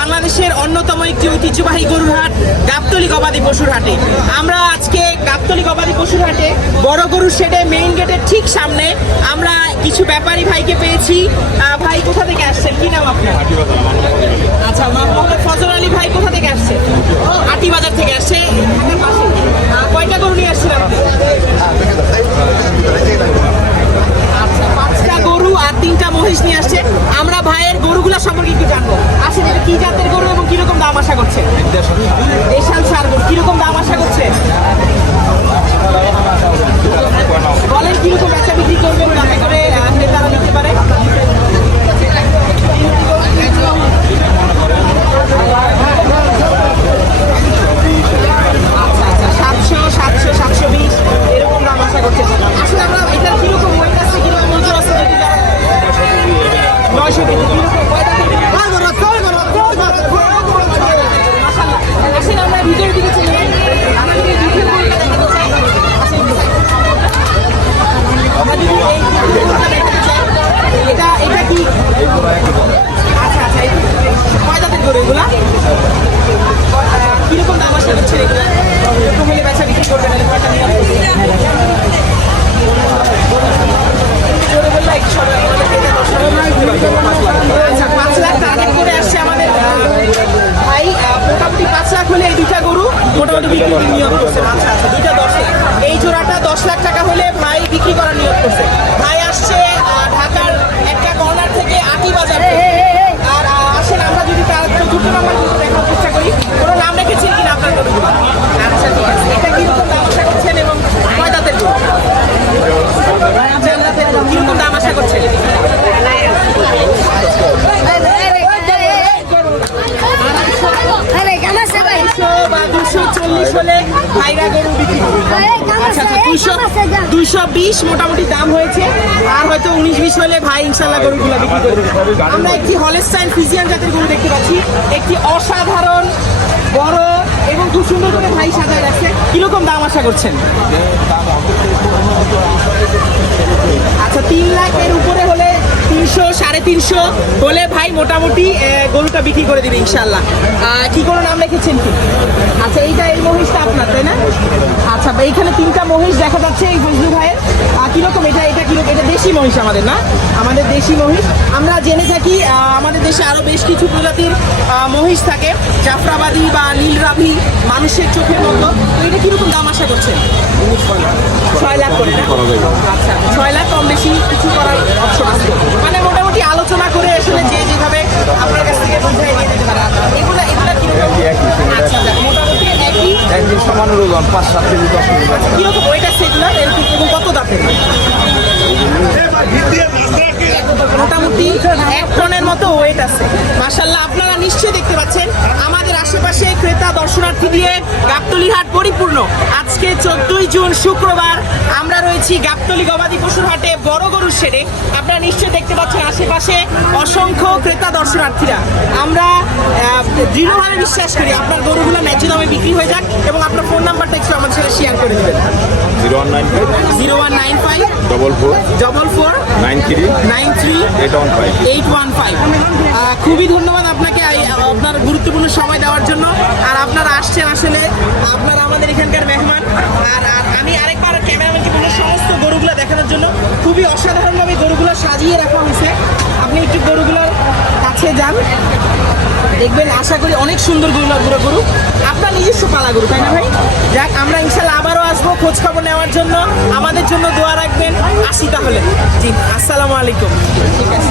বাংলাদেশের অন্যতম একটি ঐতিহ্যবাহী গরুর হাট গাবতলি গবাদি পশুর হাটে। আমরা আজকে গাবতলি গবাদি পশুর হাটে বড় গরুর শেডে মেইন গেটের ঠিক সামনে আমরা কিছু ব্যাপারী ভাইকে পেয়েছি। ভাই কোথা থেকে আসছেন? কি নাম আপনার? আচ্ছা মোহাম্মদ ফজল আলী ভাই কোথা থেকে আসছে আটি বাজার থেকে আসছে। কি জাতের গরু এবং কীরকম দাম আশা করছে পাঁচ লাখ টার্গেট করে আসছে আমাদের। ভাই মোটামুটি পাঁচ লাখ হলে এই দুইটা গরু মোটামুটি নিয়োগ করছে আচ্ছা আচ্ছা দুইটা দশ লাখ এই জোড়াটা দশ লাখ টাকা হলে ভাই বিক্রি করার নিয়োগ করছে ভাই আসছে আহ, ঢাকার একটা কর্নার থেকে আটি বাজার থেকে। আর আহ, আসেন আমরা যদি তার চতুর্থ নাম্বার গরু দেখার চেষ্টা করি কোনো নাম রেখেছেন কিনা আপনার গরুগুলো আচ্ছা ঠিক আছে এটা কীরকম দাম আশা করছেন এবং কয় দাঁতের গরু চার দাঁতের গরু। কীরকম দাম আশা করছেন দুশো বা দুশো চল্লিশ হলে ভাইরা গরু বিক্রি আচ্ছা আচ্ছা দুশো দুশো বিশ মোটামুটি দাম হয়েছে আর হয়তো উনিশ বিশ হলে ভাই ইনশাল্লাহ গরুগুলো বিক্রি করবে। আমরা একটি হলেস্টাইন ফিজিয়ান জাতের গরু দেখতে পাচ্ছি একটি অসাধারণ বড় এবং খুব সুন্দর করে ভাই সাজায় রাখছে। কীরকম দাম আশা করছেন? আচ্ছা তিন লাখের উপরে হলে তিনশো সাড়ে তিনশো হলে ভাই মোটামুটি গরুটা বিক্রি করে দিবে ইনশাল্লাহ। কি কোনো নাম রেখেছেন কি আচ্ছা এইটা এই মহিষটা আপনার তাই না আচ্ছা বা এইখানে তিনটা মহিষ দেখা যাচ্ছে এই ফজলু ভাইয়ের। কীরকম এটা এটা কীরকম? এটা দেশি মহিষ আমাদের, না? আমাদের দেশি মহিষ। আমরা জেনে থাকি আমাদের দেশে আরও বেশ কিছু প্রজাতির মহিষ থাকে। জাফরাবাদী বা নীলরাভি মানুষের চোখের মতো। তো এটা কীরকম দাম আশা করছেন? ছয় লাখ করে? আচ্ছা ছয় লাখ কম বেশি কিছু করার অপশন আছে। মানে মোটামুটি আলোচনা করে আসলে যে যেভাবে আপনার কাছ থেকে বুঝাই নিয়ে যেতে পারে আচ্ছা, এগুলা এগুলা কীরকম আচ্ছা আচ্ছা, মোটামুটি একই একদিন সমান ওজন পাঁচ, সাত কেজি, দশ কেজি কীরকম? ওয়েট আছে এগুলা এরকম, এবং কত দাঁতের? মোটামুটি এক টনের মতো ওয়েট আছে। মাশাল্লাহ আপনারা নিশ্চয়ই দেখতে পাচ্ছেন, আমাদের আশেপাশে ক্রেতা, দর্শনার্থী দিয়ে গাবতলি হাট পরিপূর্ণ। আজকে চোদ্দই জুন, শুক্রবার, আমরা রয়েছি গাবতলি গবাদি পশুর হাটে, বড় গরুর শেডে। আপনারা নিশ্চয়ই দেখতে পাচ্ছেন আশেপাশে অসংখ্য ক্রেতা, দর্শনার্থীরা। আমরা দৃঢ়ভাবে বিশ্বাস করি আপনার গরুগুলো ন্যায্য দামে বিক্রি হয়ে যাক এবং আপনার ফোন নাম্বারটা একটু আমার সাথে শেয়ার করে দেবেন। Zero one nine five. Zero one nine five. Double four double four nine three. Nine three. Eight one five. Eight one five. খুবই ধন্যবাদ আপনাকে আপনার গুরুত্বপূর্ণ সময় দেওয়ার জন্য। আর আপনারা আসছেন আসলে আপনারা আমাদের এখানকার মেহমান। আর আর আমি আরেকবার ক্যামেরাম্যানকে বলব সমস্ত গরুগুলো দেখানোর জন্য। খুবই অসাধারণভাবে গরুগুলো সাজিয়ে রাখা হয়েছে। আপনি একটু গরুগুলোর কাছে যান। দেখবেন আশা করি অনেক সুন্দর গরু গুঁড়ো গরু। আপনার নিজস্ব পালা গরু, তাই না ভাই? যাক, আমরা ইনশাল্লাহ আবারও আসব খোঁজ খবর নেওয়ার জন্য। আমাদের জন্য দোয়া রাখবেন। আসি তাহলে। জি, আসসালামু আলাইকুম। ঠিক আছে।